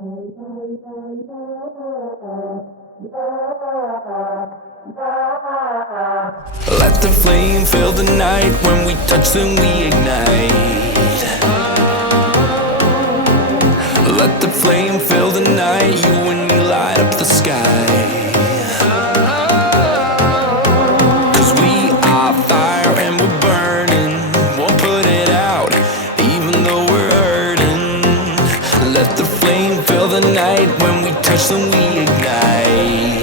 Let the flame fill the night. When we touch, then we ignite. Let the flame fill the night. You and me light up the sky. 'Cause we are fire and we're burning. Won't put it out, even though we're hurting. Let the flame fill the night. When we touch, then we ignite.